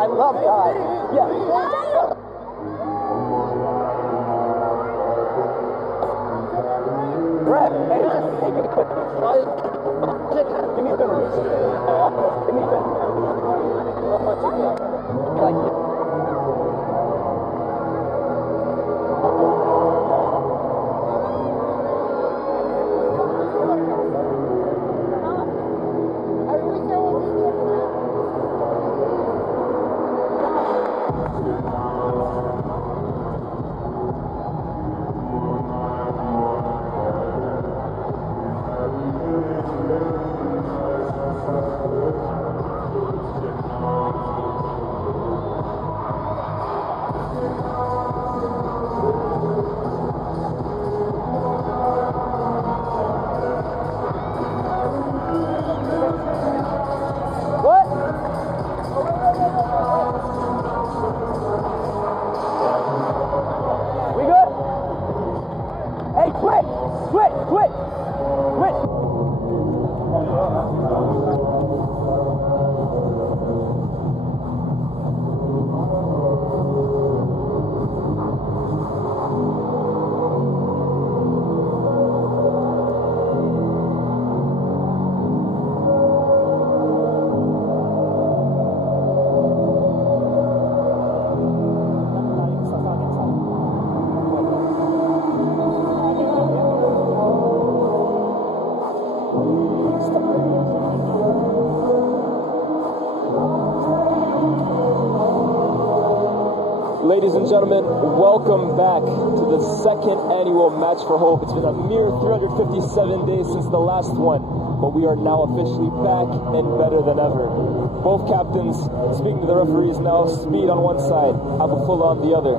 I love God. Yes. Brett, hey, take it quick. Give me a finger. Give me a finger. Like, Ladies and gentlemen, welcome back to the second annual Match for Hope. It's been a mere 357 days since the last one, but we are now officially back and better than ever. Both captains, speaking to the referees now, Speed on one side, Abufulla on the other.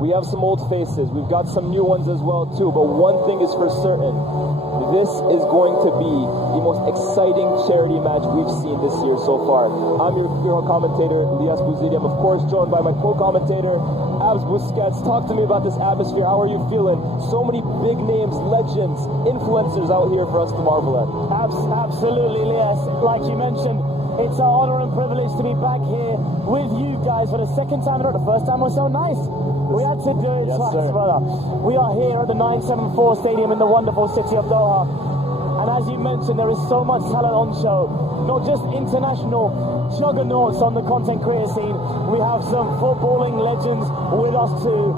We have some old faces, we've got some new ones as well too, but one thing is for certain. This is going to be the most exciting charity match we've seen this year so far. I'm your hero commentator, Lias Buzidiam, of course joined by my co-commentator, Abs Busquets. Talk to me about this atmosphere. How are you feeling? So many big names, legends, influencers out here for us to marvel at. Absolutely, Lias. Like you mentioned, it's our honor and privilege to be back here with you guys for the second time. The first time was so nice. We had to do it twice, brother. We are here at the 974 Stadium in the wonderful city of Doha. And as you mentioned, there is so much talent on show. Not just international juggernauts on the content creator scene. We have some footballing legends with us too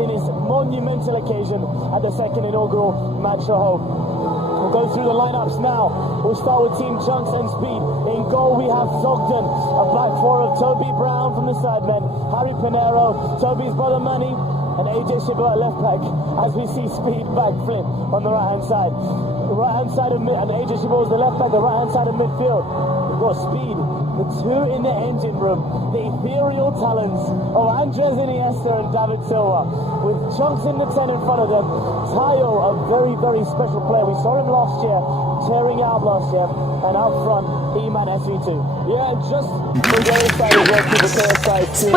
in this monumental occasion at the second inaugural Match for Hope. We'll go through the lineups now. We'll start with Team Chunks and Speed. In goal we have Zogden, a back four of Toby Brown from the sidemen, Harry Pinero, Toby's brother Manny, and AJ Shibbo at left back, as we see Speed back flip on the right hand side. The right hand side of mid, and AJ Shibbo is the left back, the right hand side of midfield. We've got Speed, the two in the engine room, the ethereal talents of Andres Iniesta and David Silva, with Chunks in the 10 in front of them. Tayo, a very, very special player. We saw him last year, tearing out last year, and out front, E-Man SV2. Yeah, and just for the other side as well, to the KSI team.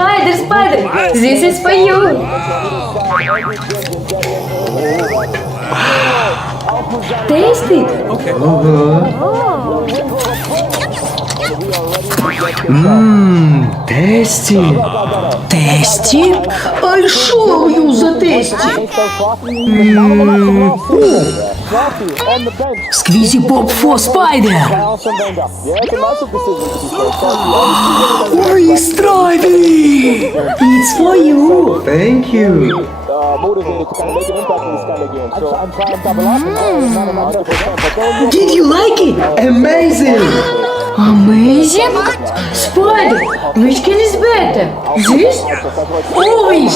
Spider, this is for you. Tasty. Okay. Oh. Тесті. Тесті? А що я за тесті? Сквізі Поп Фо Спайдер. Ой, страйбі. It's for you. Thank you. Motivated to kind of make an impact in this kind of game. So I'm trying to double up. Did you like it? Amazing. Amazing? Spider, which can is better? This or this?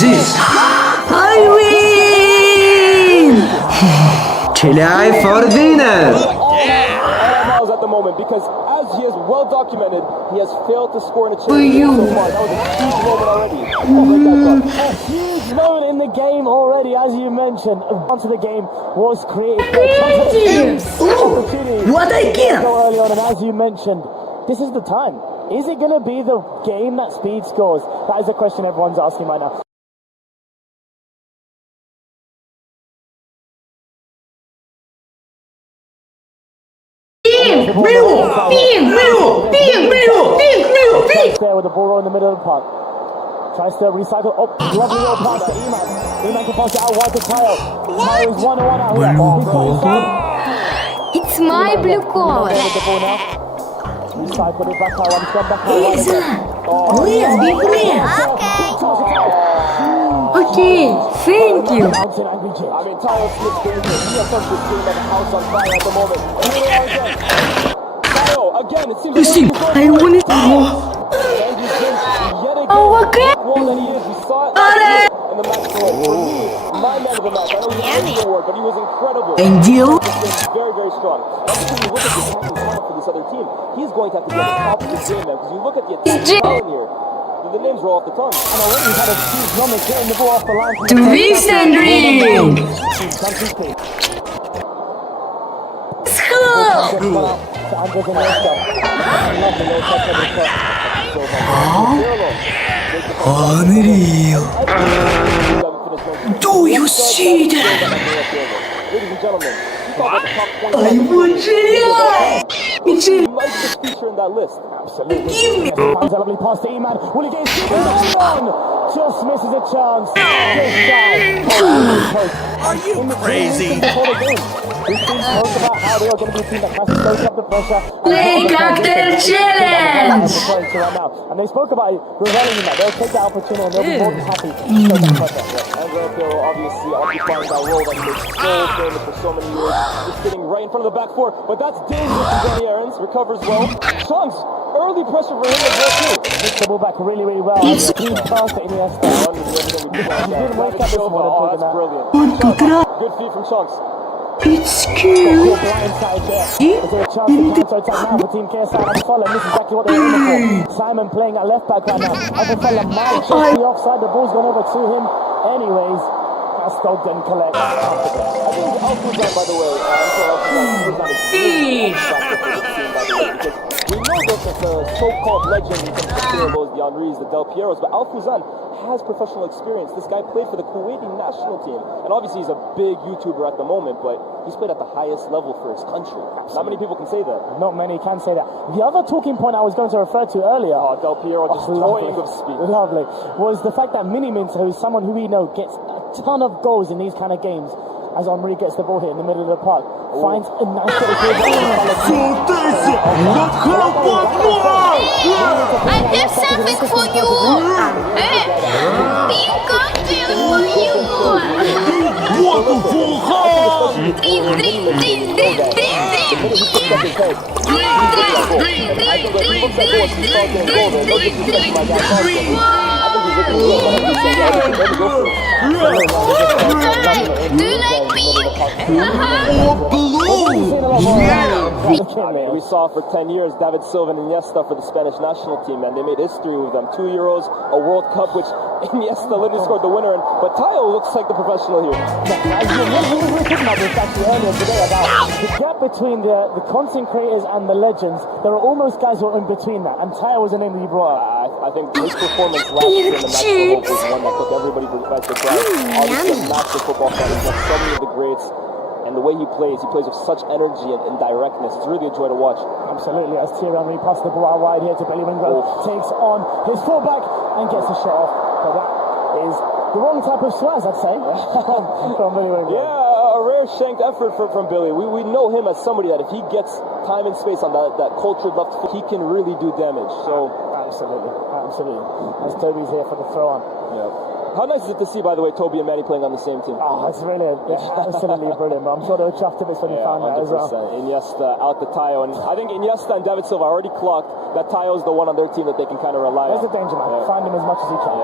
This. I win. Chilai for dinner. At the moment, because as he is well documented, he has failed to score in a For you. so far. That was a huge moment already. A huge moment in the game already, as you mentioned. Onto the game was created. What I get? So early on, and as you mentioned, this is the time. Is it going to be the game that Speed scores? That is a question everyone's asking right now. There with the ball in the middle of the park. Tries to recycle. Oh, lovely little pass to Eman. Eman can pass it out wide to Tayo. Tayo is 1-1 out here. It's my blue collar. With the ball now. Recycle it back out. Back out. Lisa, please be please. Okay, thank you. I mean, Tayo Smith's game here. He has touched this game like a house on fire at the moment. And here we are again. Tayo, again, it seems Listen, I want it. Oh, okay. Well, that he is. We saw it in the match for me. My man of the match. I know he didn't do work, but he was incredible. And deal. Very, very strong. That's when you look at the attacking talent for this other team. He's going to have to be at the top of this game, man. Because you look at the attacking talent here. The names roll off the tongue. And already he's had a huge moment getting the ball off the line. Twist and ring. Unreal. Do you see that? Ladies and gentlemen, I want Chile. nicest feature in that list. Absolutely. Give me. Finds a lovely pass to Eman. Will he get his shooting on? Just misses a chance. This guy. Are you crazy? Before the game, these teams talked about how they are going to be a team that has to soak up the pressure. Play cocktail challenge. Right now. And they spoke about reveling in that. They'll take that opportunity and they'll be more than happy to soak up pressure. And Rafael obviously occupying that role that he was so famous for so many years. Just sitting right in front of the back four. But that's dangerous for Danny Aarons. Recovers well. Chunks, early pressure for him as well too. Hits the ball back really, really well. It's clean pass to Iniesta. He didn't wake up this morning. Oh, that's brilliant. Good feed from Chunks. It's cute. Blindside there. Is there a chance to counter-attack now for Team KSI? Abufala, and this is exactly what they're aiming for. Simon playing at left back right now. Abufala might just be offside. The ball's gone over to him. Anyways, Pascal didn't collect. I think Alfuzan, by the way, we know this as a so-called legend in terms of Pirlos, the Henrys, the Del Pieros, but Alfuzan has professional experience. This guy played for the Kuwaiti national team, and obviously he's a big YouTuber at the moment, but he's played at the highest level for his country. Not many people can say that. Not many can say that. The other talking point I was going to refer to earlier, Del Piero just toying with speed. lovely, was the fact that Mini Minto, who's someone who we know gets a ton of goals in these kind of games, as Henry gets the ball here in the middle of the park, finds a nice little I have something for you. Big cocktail for you. What a full house! Drink, drink, drink, drink, drink, Do you like beer? We saw for 10 years David Silva and Iniesta for the Spanish national team, and they made history with them. 2 Euros, a World Cup, which Iniesta literally scored the winner in. But Tayo looks like the professional here. We were talking about this actually earlier today about the gap between the content creators and the legends. There are almost guys who are in between that, and Tayo was the name that you brought up. I think his performance last year in the match for Hope was one that took everybody by surprise. Obviously, a massive football fan, he's got so many of the greats. And and the way he plays with such energy and directness. It's really a joy to watch. Absolutely, as Thierry passes the ball out wide here to Billy Wingrove, takes on his fullback and gets a shot off. But that is the wrong type of swaz, I'd say, from Billy Wingrove. Yeah, a rare shanked effort from Billy. We know him as somebody that if he gets time and space on that cultured left foot, he can really do damage. So absolutely. As Toby's here for the throw on. Yeah. How nice is it to see, by the way, Toby and Manny playing on the same team? Oh, it's absolutely brilliant. But I'm sure they were chuffed a bit when he found that as well. Iniesta out to Tayo, and I think Iniesta and David Silva already clocked that Tayo's the one on their team that they can kind of rely on. There's a danger, man. Find him as much as he can.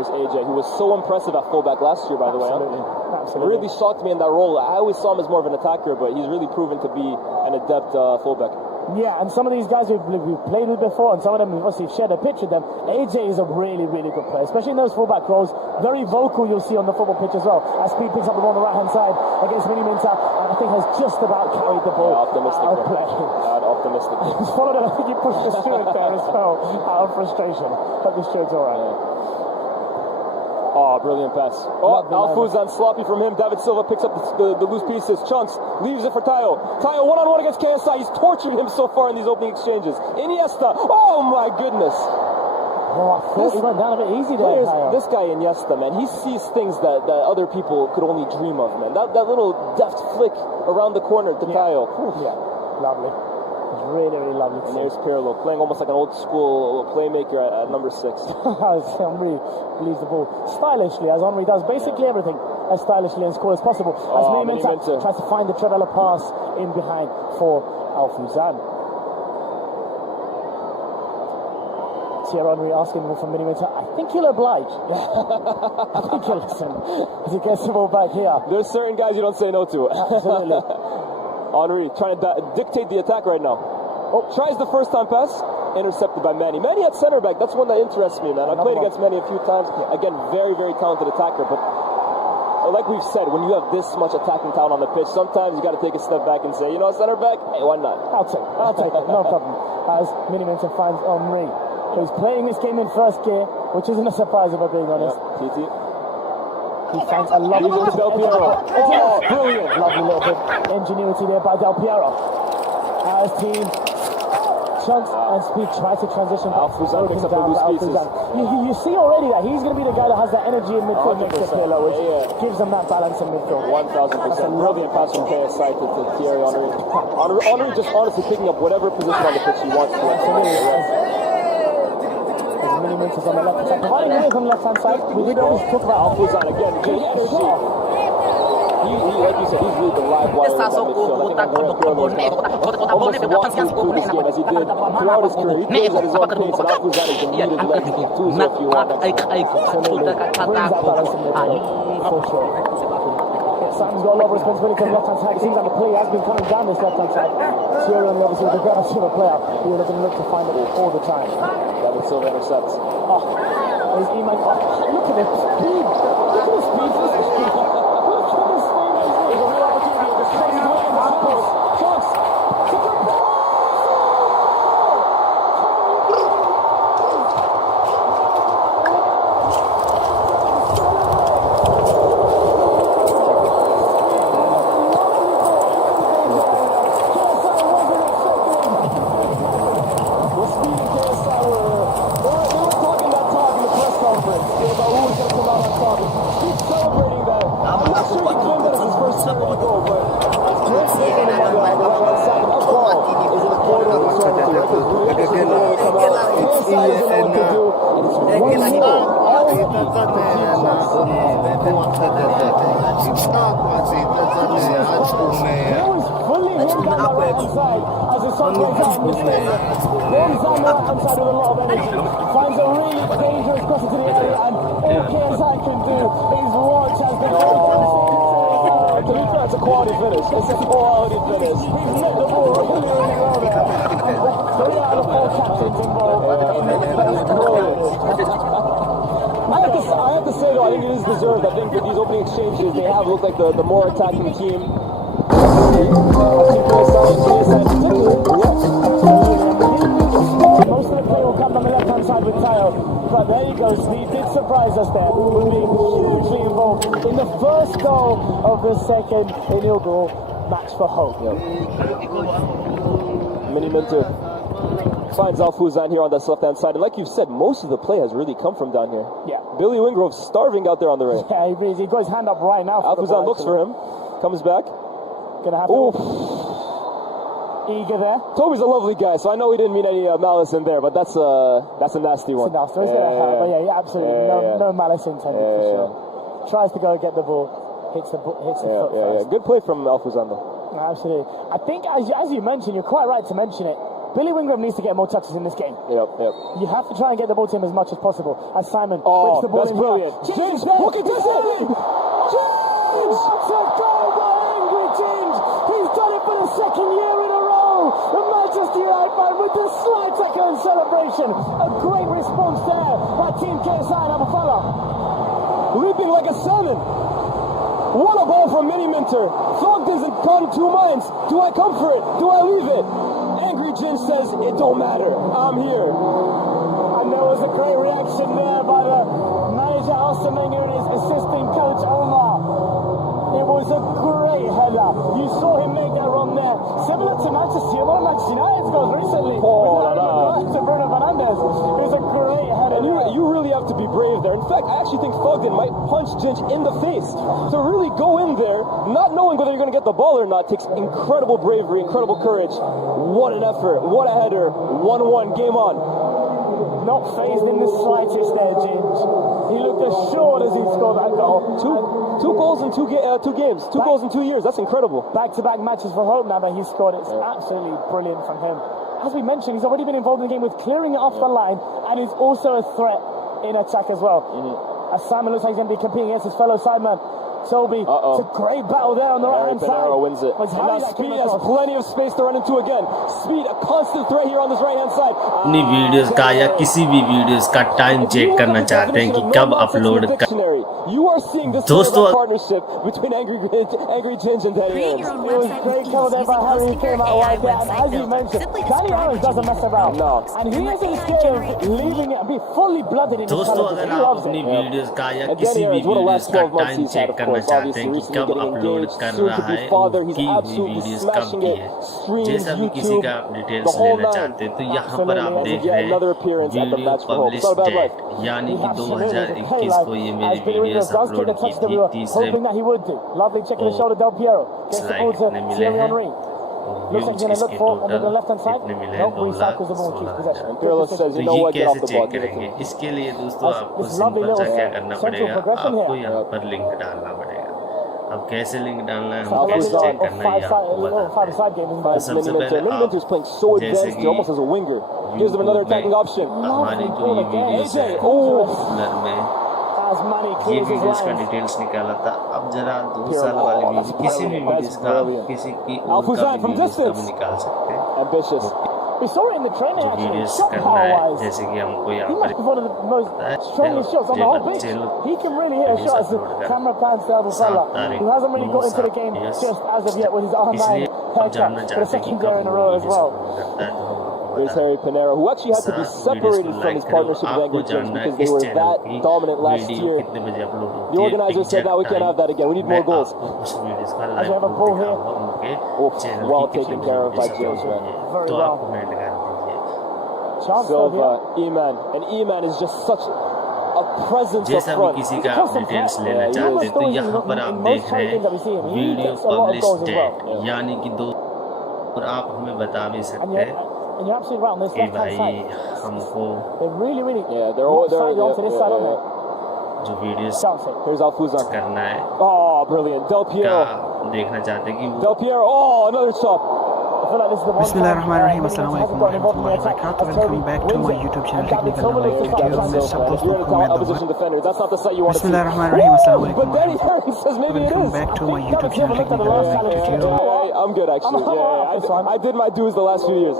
Here's AJ, who was so impressive at fullback last year, by the way. Absolutely. Really shocked me in that role. I always saw him as more of an attacker, but he's really proven to be an adept fullback. Yeah, and some of these guys we've played with before, and some of them we've obviously shared a pitch with them. AJ is a really good player, especially in those fullback roles. Very vocal, you'll see on the football pitch as well. As Speed picks up the ball on the right-hand side against Mini Minter, and I think has just about carried the ball out of play. Optimistic. He's followed it. I think he pushed the steward there as well, out of frustration. But the steward's all right. Oh, brilliant pass. Oh, Alfuzan sloppy from him. David Silva picks up the loose pieces. Chunks leaves it for Tayo. Tayo one-on-one against KSI. He's torturing him so far in these opening exchanges. Iniesta. Oh, my goodness. Oh, I thought he went down a bit easy there, Tayo. This guy Iniesta, man, he sees things that other people could only dream of, man. That little deft flick around the corner to Tayo. Yeah, lovely. Really lovely. And there's Pirlo playing almost like an old school playmaker at number 6. Henry leaves the ball stylishly, as Henry does basically everything as stylishly and score as possible. As Mini Minter tries to find the Trevella pass in behind for Alfuzan. Thierry Henry asking from Mini Minter, I think he'll oblige. I think he'll listen as he gets the ball back here. There's certain guys you don't say no to. Absolutely. Henry trying to dictate the attack right now. Oh, tries the first time pass, intercepted by Manny. Manny at center back, that's one that interests me, man. I played against Manny a few times. Again, very talented attacker, but like we've said, when you have this much attacking talent on the pitch, sometimes you got to take a step back and say, you know, center back, hey, why not? I'll take it, no problem. As Mini Minter finds Henry, who's playing this game in first gear, which isn't a surprise if I'm being honest. TT. He finds a lovely little Del Piero. Oh, brilliant. Lovely little bit ingenuity there by Del Piero. As team Chunks and Speed try to transition back. Alfuzan picks up the loose pieces. You see already that he's going to be the guy that has that energy in midfield next to Pirlo, which gives them that balance in midfield. 1,000%. Brilliant pass from KSI to Thierry Henry. Henry just honestly picking up whatever position on the pitch he wants to. Mini Minter's on the left side. Providing he is on the left-hand side, we did always talk about Alfuzan again. He, like you said, he's really the live wire in that midfield. I think Pirlo almost walked through this game as he did throughout his career. He plays at his own pace, and Alfuzan is the needed left to his if you want. Brings that balance in midfield, for sure. Sam's got a lot of responsibility on the left-hand side. It seems like the play has been coming down this left-hand side. Thierry obviously with the gravity of a player, he would have been looking to find it all the time. David Silva intercepts. There's Iman. Look at it. Speed. Look at the speed. Look at the speed. Look at the speed. There's a real opportunity. There's crazy way in the post. Chance. Finds a really dangerous cross into the area, and all KSI can do is watch as the ball. To be fair, it's a quality finish. It's a quality finish. He's let the ball really well there. 3 out of 4 captains involved in this. I have to say though, I think it is deserved. I think that these opening exchanges, they have looked like the more attacking team. Most of the play will come on the left-hand side with Tayo. But there you go, he did surprise us there with being hugely involved in the first goal of the second inaugural match for Hope. Mini Minter finds Alfuzan here on this left-hand side. And like you've said, most of the play has really come from down here. Yeah. Billy Wingrove starving out there on the right. Yeah, he got his hand up right now. Alfuzan looks for him, comes back. Gonna have to eager there. Toby's a lovely guy, so I know he didn't mean any malice in there, but that's a nasty one. It's a nasty one. It's gonna hurt, but yeah, absolutely. No malice intended for sure. Tries to go get the ball, hits the foot first. Good play from Alfuzan though. Absolutely. I think, as you mentioned, you're quite right to mention it. Billy Wingrove needs to get more touches in this game. Yep. You have to try and get the ball to him as much as possible. As Simon puts the ball that's in brilliant. James, look at this! James! It's a goal by Angry James! He's done it for the second year in a row! The Manchester United man with the slide tackle and celebration. A great response there by Team KSI and Abufala. Leaping like a salmon. What a ball from Mini Minter. Thogden's caught in two minds. Do I come for it? Do I leave it? Angry Jin says, it don't matter. I'm here. And there was a great reaction there by the manager Alsamenga and his assistant coach Omar. It was a great header. You saw him make that run there. Similar to Manchester United's goals recently. To Bruno Fernandes. It was a great header. And you really have to be brave there. In fact, I actually think Thogden might punch Jinch in the face. To really go in there, not knowing whether you're going to get the ball or not, takes incredible bravery, incredible courage. What an effort. What a header. 1-1. Game on. Not phased in the slightest there, Jinch. He looked assured as he scored that goal. Two goals in two games. Two goals in 2 years. That's incredible. Back-to-back matches for Hope now that he's scored. It's absolutely brilliant from him. As we mentioned, he's already been involved in the game with clearing it off the line, and he's also a threat in attack as well. As Simon looks like he's going to be competing against his fellow sideman, Toby. It's a great battle there on the right-hand side. Pinero wins it. And now Speed has plenty of space to run into again. Speed, a constant threat here on this right-hand side. अपनी videos का या किसी भी videos का time check करना चाहते हैं कि कब अपलोड कर You are seeing this partnership between Angry Jinch and Danny Adams. It was great cover there by Harry who came out right there. And as you mentioned, Danny Adams doesn't mess around. No. And he isn't scared of leaving it and be fully blooded in his दोस्तों अगर आप अपनी videos का या किसी भी videos का time check करना चाहते हैं कि कब अपलोड कर रहा है उनकी हुई वीडियोस कब की है जैसा भी किसी का आप डिटेल्स लेना चाहते हैं तो यहाँ पर आप देख रहे हैं वीडियो पब्लिश डेट यानी कि 2021 को ये मेरी वीडियोस अपलोड की थी तीसरे Lovely check in the shoulder, Del Piero. Gets the ball to Thierry Henry. Looks like he's going to look for on the left-hand side. No, recycles the ball, keeps possession. says, you know what, get off the ball. करेंगे इसके लिए दोस्तों आपको simple सा क्या करना पड़ेगा आपको यहाँ पर लिंक डालना पड़ेगा अब कैसे लिंक डालना है हम कैसे चेक करना है आपको बताते हैं तो सबसे पहले आप जैसे कि हमारी जो ये वीडियोस है कलर में ये वीडियोस का डिटेल्स निकाला था अब जरा 2 साल वाली वीडियो किसी भी वीडियोस का किसी की वीडियोस का भी निकाल सकते हैं We saw it in the training जो वीडियोस करना है जैसे कि हमको यहाँ पर one of the most strongest shots on the whole pitch. He can really hit a shot as the camera pans to Abufala, who hasn't really got into the game just as of yet with his arm man haircut for the second year in a row as well. There's Harry Pinero, who actually had to be separated from his partnership with Angry Jinch because they were that dominant last year. The organizers said, now we can't have that again. We need more goals. As we have a ball here. Well taken care of by Jinch, man. Very well. Silva, Eman, and Eman is just such a presence up जैसा भी front. किसी का आप details लेना चाहते हैं तो यहाँ पर आप देख रहे हैं वीडियो पब्लिश डेट यानी कि 2 और आप हमें बता भी सकते हैं कि भाई हमको जो वीडियोस करना है देखना चाहते हैं कि Del Piero, oh, another shot. Bismillahirrahmanirrahim. Assalamu alaikum warahmatullahi wabarakatuh. Welcome back to my YouTube channel Technical Knowledge Video. मैं सब दोस्तों को मैं दूंगा Bismillahirrahmanirrahim. Assalamu alaikum Welcome back to my YouTube channel Technical Knowledge Video. I'm good actually. Yeah, I did my dues the last few years.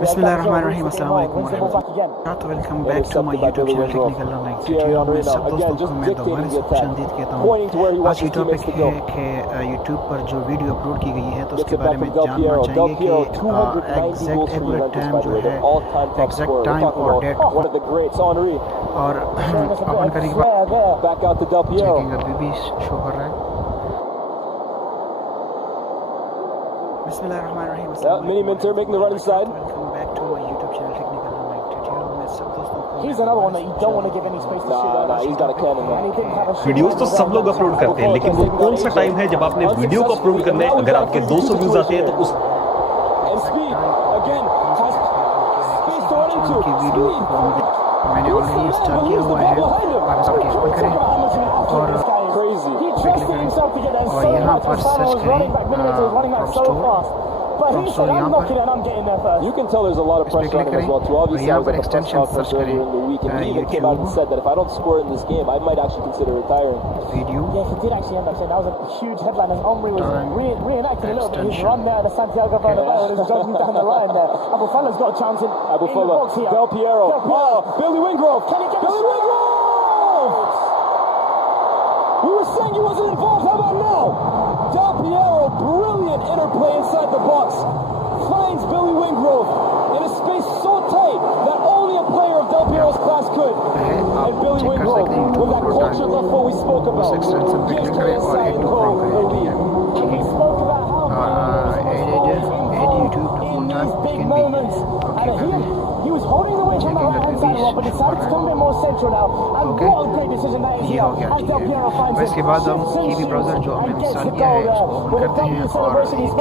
Bismillahirrahmanirrahim. Assalamu alaikum warahmatullahi wabarakatuh. Welcome back to my YouTube channel Technical Knowledge Video. मैं सब दोस्तों को मैं दोबारा से खुशामदीद कहता हूँ. आज की टॉपिक है कि YouTube पर जो वीडियो अपलोड की गई है तो उसके बारे में जानना चाहिए Piero, 290 goals for Juventus, by the way, their all-time top scorer. We're talking about one of the greats, Henry. और अपन करने के बाद Back out to Del Piero. Checking अभी भी शो कर रहा है। बिस्मिल्लाहिर्रहमानिर्रहीम। Mini Minter making the running side. Welcome back to my YouTube channel Technical Online Tutorial। मैं सब दोस्तों को He's another one that you don't want to give any space to shoot. Nah, he's got a cannon, man. And he didn't have a shot. Videos तो सब लोग upload करते हैं, लेकिन वो कौन सा टाइम है जब आपने वीडियो को अपलोड करने अगर आपके 200 व्यूज आते हैं तो उस And speed, again, has speed to running to. की वीडियो मैंने ऑलरेडी इंस्टॉल किया हुआ है। आप इसको ओपन करें और Crazy. और यहाँ पर सर्च करें But he said, I'm knocking it and I'm getting there first. You can tell there's a lot of pressure on him as well too. Obviously, I was at the press conference earlier in the week, and he even came out and said that if I don't score in this game, I might actually consider retiring. Video Yeah, he did actually end up saying that was a huge headline as Omri was reenacting a little bit his run there at the Santiago Bernabeu and his jogging down the line there. Abu Fala's got a chance in the box here. Del Piero. Oh, Billy Wingrove. Can he get Billy Wingrove! We were saying he wasn't involved. How about now? Del Piero, brilliant interplay inside the box. Finds Billy Wingrove in a space so tight that only a player of Del Piero's class could. And Billy Wingrove, with that culture left foot we spoke about, gives KSI and Co the lead. And we spoke about how in these big moments. And he was holding away from the right-hand side a lot, but decided to come a bit more central now. And what a great decision that is here. As Del Piero finds it. इसके बाद हम TV browser जो हमने install किया है उसको open करते हैं और यूट्यूब को लिख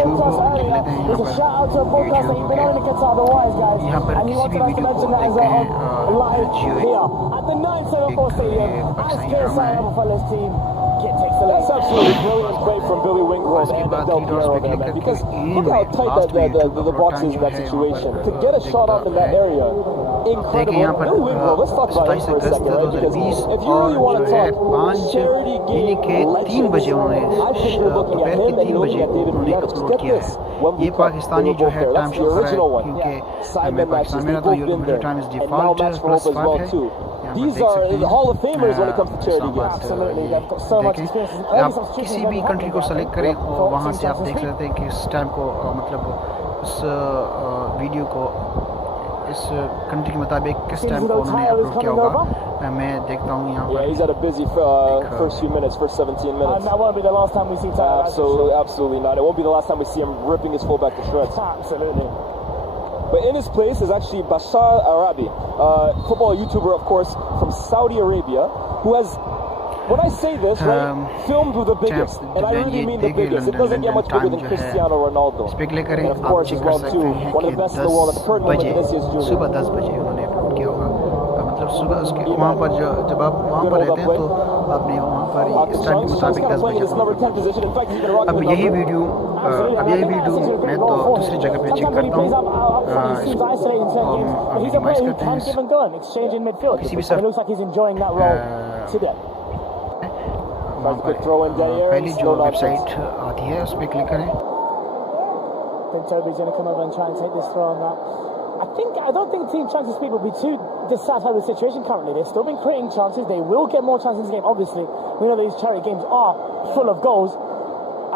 लेते हैं यहाँ पर किसी भी वीडियो को देखते हैं That's absolutely brilliant play from Billy Wingrove and Del Piero there, man. Because look how tight the box is in that situation. To get a shot off in that area, incredible. Billy Wingrove, let's talk about him for a second, right? Because if you really want to talk charity game legend, I think we're looking at him and you're looking at David Rudnicki. Get this. ये पाकिस्तानी जो है time show कर रहा है क्योंकि मैं पाकिस्तान में रहता हूँ यूट्यूब टाइम इज डिफॉल्ट +5 है। These are the Hall of Famers when it comes to charity games. Absolutely, they've got so much experience. आप किसी भी कंट्री को सेलेक्ट करें और वहाँ से आप देख सकते हैं कि इस टाइम को मतलब उस वीडियो को इस कंट्री के मुताबिक किस टाइम को उन्होंने अपलोड किया होगा। मैं देखता हूँ यहाँ पर। Yeah, he's had a busy first few minutes, first 17 minutes. And that won't be the last time we see Tyler. Absolutely not. It won't be the last time we see him ripping his fullback to shreds. Absolutely. But in his place is actually Bashar Arabi, football YouTuber, of course, from Saudi Arabia, who has, when I say this, right, filmed with the biggest, and I really mean the biggest. It doesn't get much bigger than Cristiano Ronaldo. And of course, as well too, one of the best in the world at the current moment, Vinicius Jr. सुबह 10 बजे उन्होंने upload किया होगा। मतलब सुबह उसके वहाँ पर जब आप वहाँ पर रहते हैं तो आपने वहाँ पर इस टाइम के मुताबिक 10 बजे अब यही वीडियो मैं तो दूसरी जगह पे चेक करता हूँ मिनिमाइज करते हैं किसी भी सर पहली जो वेबसाइट आती है उस पर क्लिक करें। I think Toby's going to come over and try and take this throw on that. I don't think Team Chance's people will be too dissatisfied with the situation currently. They've still been creating chances. They will get more chances in this game, obviously. We know these charity games are full of goals.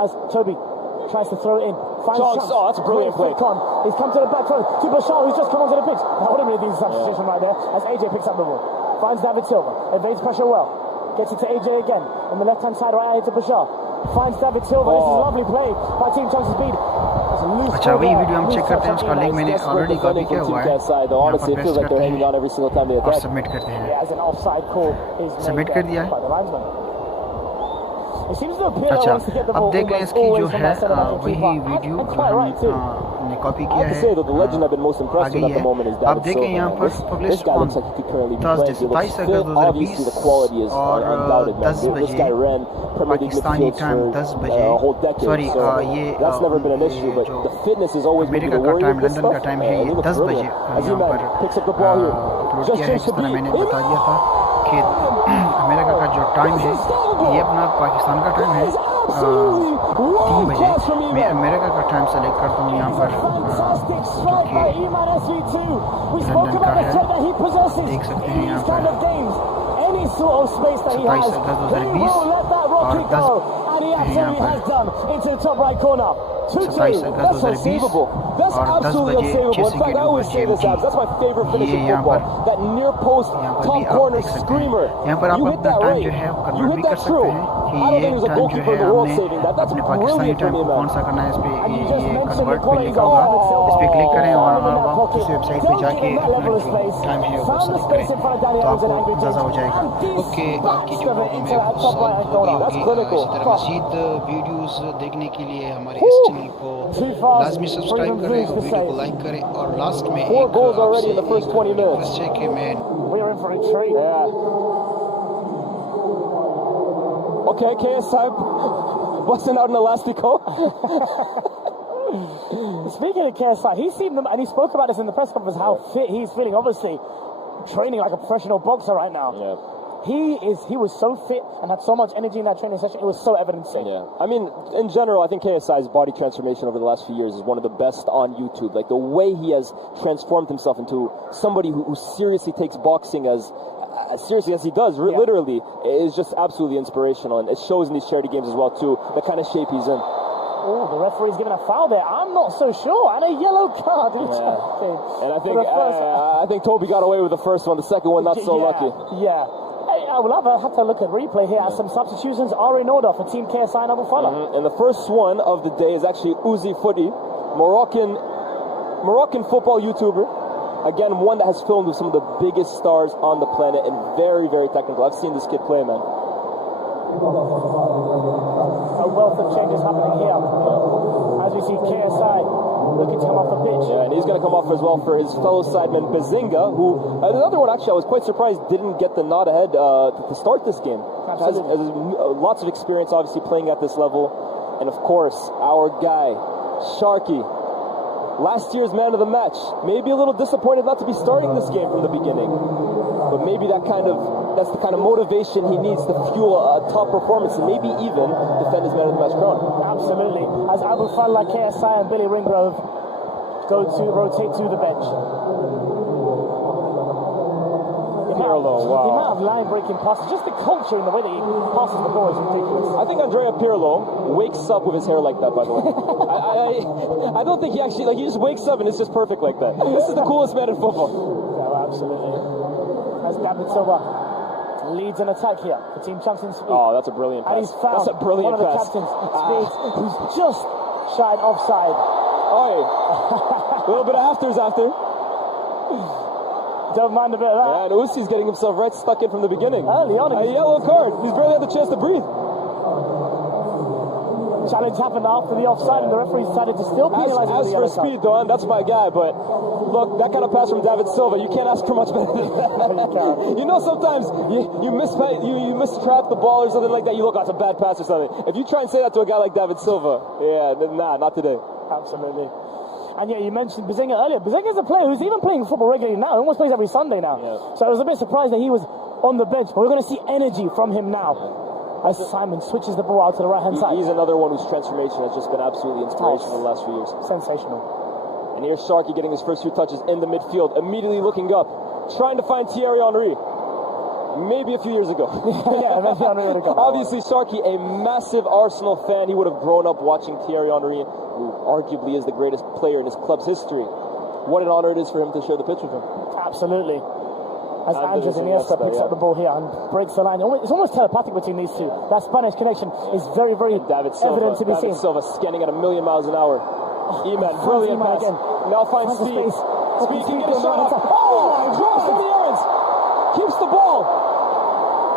As Toby tries to throw it in. Chance. Oh, that's a brilliant play. He's come to the back throw to Bashar, who's just come onto the pitch. That would have been a decent substitution right there. As AJ picks up the ball. Finds David Silva. Evades pressure well. Gets it to AJ again. On the left-hand side, right here to Bashar. Finds David Silva. This is a lovely play by Team Chance's speed. अच्छा वही video हम check करते हैं उसका link मैंने already copy किया हुआ है यहाँ पर पेस्ट करते हैं और सबमिट करते हैं सबमिट कर दिया है। अच्छा अब देख लें इसकी जो है वही वीडियो हमने कॉपी किया है आगे है। आप देखें यहाँ पर पब्लिश ऑन थर्सडे 27 अगस्त 2020 और 10 बजे पाकिस्तानी टाइम 10 बजे सॉरी ये जो अमेरिका का टाइम लंदन का टाइम है ये 10 बजे यहाँ पर अपलोड किया है। जिस तरह मैंने बता दिया था कि अमेरिका का जो टाइम है ये अपना पाकिस्तान का टाइम है 3 बजे। मैं अमेरिका का टाइम सेलेक्ट करता हूँ यहाँ पर जो कि लंदन का है देख सकते हैं यहाँ पर 27 अगस्त 2020 और 10 है यहाँ पर। 27 अगस्त 2020 और 10 बजे चेल्सी के ऊपर गेम की ये यहाँ पर भी आप देख सकते हैं। यहाँ पर आप अपना टाइम जो है वो कन्वर्ट भी कर सकते हैं कि ये टाइम जो है हमने अपने पाकिस्तानी टाइम को कौन सा करना है। इस पर ये कन्वर्ट पे लिखा होगा, इस पर क्लिक करें और आप किसी वेबसाइट पे जाके अपना जो टाइम है वो सेलेक्ट करें तो आपको अंदाज़ा हो जाएगा। ओके, आपकी जो प्रॉब्लम है वो सॉल्व हो गई होगी। इसी तरह मज़ीद वीडियोस देखने के लिए हमारे इस चैनल को लाजमी सब्सक्राइब करें और वीडियो को लाइक करें। और लास्ट में एक आपसे रिक्वेस्ट है कि मैं Okay, KSI busting out an elastico. Speaking of KSI, he's seen them and he spoke about this in the press conference, how fit he's feeling. Obviously, training like a professional boxer right now. Yeah. He was so fit and had so much energy in that training session. It was so evident. Yeah. I mean, in general, I think KSI's body transformation over the last few years is one of the best on YouTube. Like the way he has transformed himself into somebody who seriously takes boxing as seriously as he does, literally, is just absolutely inspirational, and it shows in these charity games as well too, the kind of shape he's in. Oh, the referee's giving a foul there. I'm not so sure. And a yellow card. And I think Toby got away with the first one. The second one, not so lucky. Yeah. I will have to look at replay here at some substitutions are in order for Team KSI and Abu Fala. And the first one of the day is actually Uzi Footy, Moroccan football YouTuber. Again, one that has filmed with some of the biggest stars on the planet and very, very technical. I've seen this kid play, man. A wealth of changes happening here. As we see KSI looking to come off the pitch. Yeah, and he's going to come off as well for his fellow sideman Bazinga, who, another one actually I was quite surprised didn't get the nod ahead to start this game. Has lots of experience, obviously, playing at this level. And of course, our guy, Sharky. Last year's man of the match. Maybe a little disappointed not to be starting this game from the beginning. But maybe that's the kind of motivation he needs to fuel a top performance and maybe even defend his man of the match crown. Absolutely. As Abu Fala, KSI and Billy Ringrove rotate to the bench. The amount of line-breaking passes, just the culture in the way that he passes the ball is ridiculous. I think Andrea Pirlo wakes up with his hair like that, by the way. I don't think he actually, he just wakes up and it's just perfect like that. This is the coolest man in football. Yeah, absolutely. As David Silva leads an attack here for Team Chunks in speed. Oh, that's a brilliant pass. And he's found that's a brilliant one of the pass. captains, Speeds, who's just shied offside. Oh, a little bit of afters after. Don't mind a bit of that. Yeah, and Usi's getting himself right stuck in from the beginning. Early on. A yellow card. He's barely had the chance to breathe. Challenge happened after the offside, and the referee decided to still penalize him. As for speed, Don, that's my guy, but look, that kind of pass from David Silva, you can't ask for much better than that. You know, sometimes you mistrap the ball or something like that, you look, that's a bad pass or something. If you try and say that to a guy like David Silva, nah, not today. Absolutely. And yeah, you mentioned Bazinga earlier. Bazinga's a player who's even playing football regularly now. He almost plays every Sunday now. Yeah. So I was a bit surprised that he was on the bench, but we're going to see energy from him now. As Simon switches the ball out to the right-hand side. He's another one whose transformation has just been absolutely inspirational the last few years. Sensational. And here's Sharky getting his first few touches in the midfield, immediately looking up, trying to find Thierry Henry. Maybe a few years ago. Obviously, Sharky, a massive Arsenal fan. He would have grown up watching Thierry Henry, who arguably is the greatest player in his club's history. What an honor it is for him to share the pitch with him. Absolutely. As Andres Iniesta picks up the ball here and breaks the line. It's almost telepathic between these two. That Spanish connection is very, very evident to be seen. David Silva scanning at 1,000,000 miles an hour. Eman, brilliant pass. Now finds Speed. Speed can get a shot off. Oh, drops from the ends. Keeps the ball.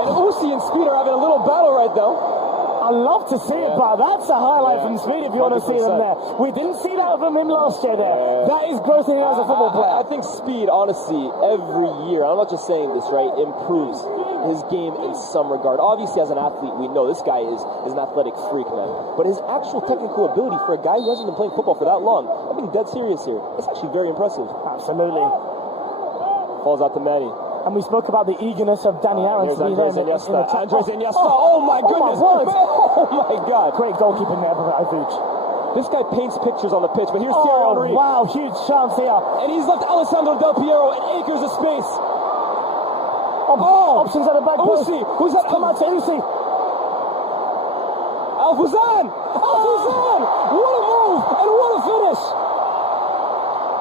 And Uzi and Speed are having a little battle right now. I love to see it, but that's a highlight from Speed if you want to see him there. We didn't see that from him last year there. That is growth in him as a football player. I think Speed, honestly, every year, I'm not just saying this, right, improves his game in some regard. Obviously, as an athlete, we know this guy is an athletic freak, man. But his actual technical ability for a guy who hasn't been playing football for that long, I'm being dead serious here. It's actually very impressive. Absolutely. Falls out to Manny. And we spoke about the eagerness of Danny Aaron to be there in the top. Andres Iniesta. Oh my goodness. Oh my God. Great goalkeeping there by Ivuc. This guy paints pictures on the pitch, but here's Thierry Henry. Wow, huge chance here. And he's left Alessandro Del Piero in acres of space. Options at the back post. Uzi. Who's that? Come out to Uzi. Al-Fuzan! Al-Fuzan! What a move and what a finish!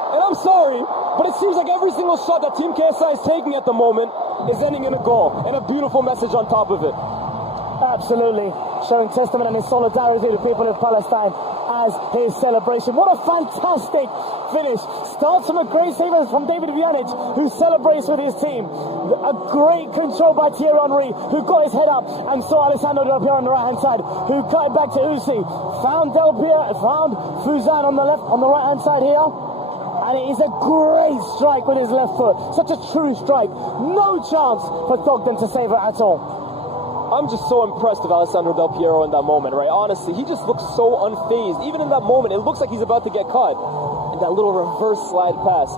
And I'm sorry, but it seems like every single shot that Team KSI is taking at the moment is ending in a goal, and a beautiful message on top of it. Absolutely, showing testament and his solidarity to the people of Palestine as his celebration. What a fantastic finish. Starts from a great save from David Vjanic, who celebrates with his team. A great control by Thierry Henry, who got his head up and saw Alessandro Del Piero on the right-hand side, who cut it back to Uzi. Found Fuzan on the right-hand side here. And it is a great strike with his left foot. Such a true strike. No chance for Thogden to save it at all. I'm just so impressed with Alessandro Del Piero in that moment, right? Honestly, he just looks so unfazed. Even in that moment, it looks like he's about to get caught. And that little reverse slide pass.